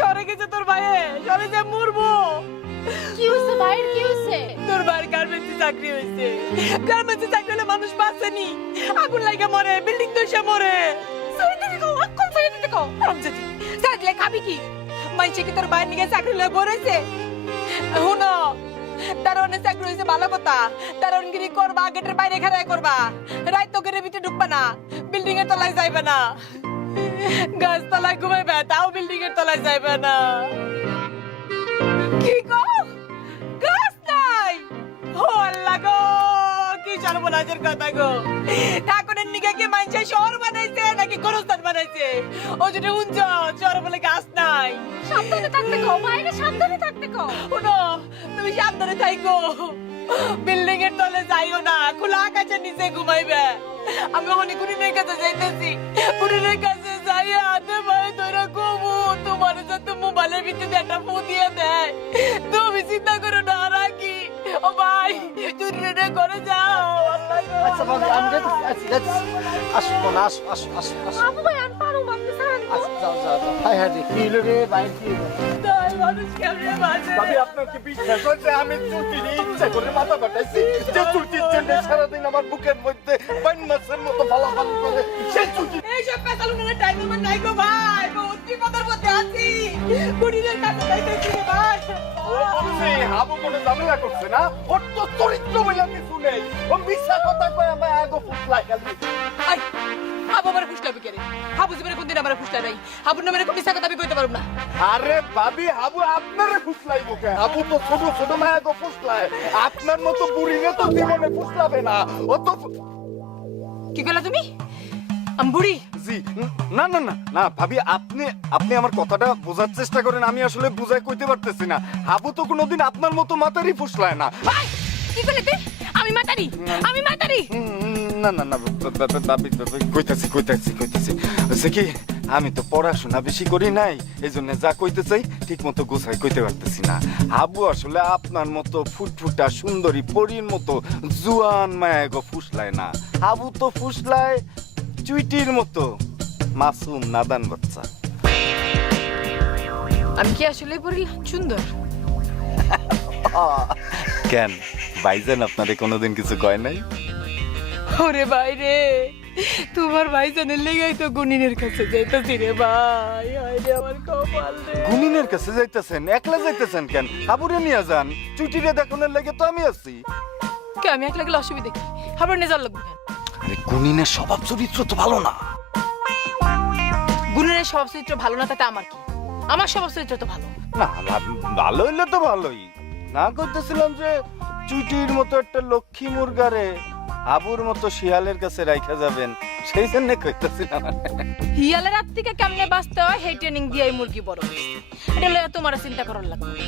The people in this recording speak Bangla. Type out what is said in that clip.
সরে গেছে কি তোর ভাইয়ের গার্মেন্টসে চাকরি হয়েছে গার্মেন্টসে চাকরি হলে মানুষ বাঁচেনি আগুন লাগে মরে বিল্ডিং দোষে মরে সাইডলে খাবি কি মাইছে কি তোর ভাইয়ের নিগে চাকরি লয়ে বরেছে হুনো। তার অনেক চাকরি হয়েছে ভালো কথা তার অনগিরি করবা, গেটের বাইরে খেলায় করবা। রাত তো গেটের ভিতরে ঢুকবা না। বিল্ডিং এর তলায় যাইবে না। গাছ তলায় ঘুমাইবে, তাও বিল্ডিং এর তলায় যাইবে না। কি গো? গাছ নাই? ও আল্লাহ গো, কি সর্বনাশের কথা গো। ঠাকুরের নিকে কি মানছে শহর বানাইছে নাকি গোরস্থান বানাইছে? ও যদি উঞ্চ শহর বলে গাছ নাই। সাবধানে থাকতে কও ভাইরে সাবধানে থাকতে কও। শুনো, তুমি সাবধানে থাইকো। বিল্ডিং এর তলে যাইও না, খোলা আকাশের নিচে ঘুমাইবে। আমি ওখানে কুড়িনের কাছে যাইতেছি। কুড়িনের কাছে যাইয়া হাতে ভাই ধরে কমু তোমার যাতে মোবাইলের ভিতরে একটা ফু দিয়ে দেয়। তুমি চিন্তা করো না, রাখি। ও ভাই চুরিনে করে যাও। আচ্ছা বাবু আমি আচ্ছা যাইতেছি আসব না আসো আসো আসো আসো আবু ভাই আন পারো বাপরে সারান আচ্ছা যাও যাও যাও। হাই হাই কি হলো রে বাইরে কি হলো? মানুষ কেমনে বাঁচে? ভাবি আপনার কি বিশ্বাস হচ্ছে আমি চুলটি ইচ্ছা করে মাথা কাটাইছি যে চুলটির জন্য সারাদিন আমার বুকের মধ্যে পাইন মাছের মতো ফালাফালি করে সেই চুলটি এইসব পেছালুনের টাইম আমার নাই গো ভাই। বহুত বিপদের মধ্যে আছি? কুড়িনের কাছে যাইতেছি রে ভাই। ও বলছে হাবু কোনো ঝামেলা করছে না? ওর তো চরিত্র ফুসলা নাই। হাবুর নামে এরকম মিশা কথা আমি কইতে পারব না। আরে ভাবি হাবু আপনারে ফুসলাই মুখে হাবু তো ছোট ছোট মায়া গো ফুসলায়। আপনার মতো বুড়িরে তো জীবনে ফুসলাবে না। ও তো কি কইলা তুমি? আমি বুড়ি? জি না না না না ভাবি আপনি আপনি আমার কথাটা বোঝার চেষ্টা করেন আমি আসলে বুঝাই কইতে পারতেছি না। হাবু তো কোনোদিন আপনার মতো মাতারই ফুসলায় না। ভাই কি কইলে তুই আমি মাতারি আমি মাতারি। না না না কইতাছি কইতাছি কইতাছি। হচ্ছে কি আমি তো পড়াশোনা বেশি করি নাই এই জন্য যা কইতে চাই ঠিক মতো গোছাই কইতে পারতেছি না। আবু আসলে আপনার মতো ফুটফুটা সুন্দরী পরীর মতো জুয়ান মায়া গো ফুসলায় না। আবু তো ফুসলায় চুইটির মতো মাসুম নাদান বাচ্চা। আমি কি আসলে পড়ি সুন্দর? কেন বাইজান আপনারে কোনোদিন কিছু কয় নাই? ওরে ভাই রে তোমার ভাই জানের লেগাই তো গুনিনের কাছে যাইতেছি রে ভাই। রে আমার কপাল রে। গুনিনের কাছে যাইতেছেন একলা যাইতেছেন কেন? হাবুরে নিয়ে যান চুটিরে দেখানোর লাগে তো আমি আছি। কে আমি এক লাগলে অসুবিধা কি? খাবার নিয়ে যাওয়ার লাগবে কেন? আরে গুনিনের স্বভাব চরিত্র তো ভালো না। গুনিনের স্বভাব চরিত্র ভালো না তাতে আমার কি? আমার স্বভাব চরিত্র তো ভালো। না ভা- ভালো হইলে তো ভালোই। না করতেছিলাম যে চুটির মতো একটা লক্ষ্মী মুরগারে আবুর মতো শিয়ালের কাছে রাইখা যাবেন, সেই জন্য কইতাছিলাম হিয়ালের হাত থেকে কেমনে বাঁচতে হয় হেই ট্রেনিং দিয়ে মুরগি বড় এটা লইয়া তোমার চিন্তা করার লাগবে।